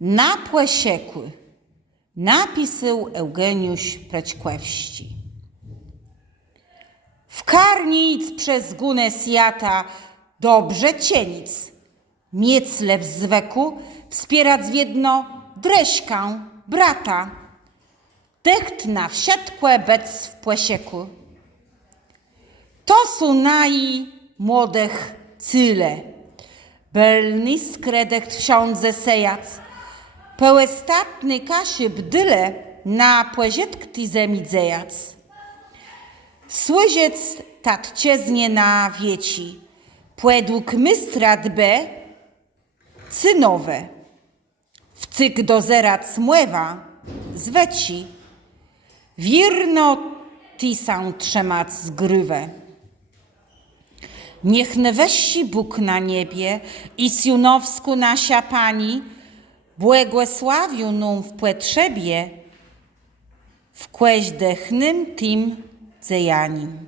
Na płesiekły napisał Eugeniusz Prećkłewści. W karnic przez gunę siata dobrze cienic. Mieclew zweku wspierać wiedno dreśkę brata. Decht na wsiadkłe bec w płesieku. To są nai młodych cyle. Belny skredecht wsiądze sejac. Pełestatny kasie bdyle na płezietk zemi dzejac. Słyziec tatcieznie na wieci. Płedług mystra dbe cynowe. Wcyk do zerac młewa zweci. Wirno tisą trzemat zgrywę. Niech ne weści Bóg na niebie i siunowsku nasia Pani błogosławił num w płetrzebie w kłeś dechnym tym dzejanim.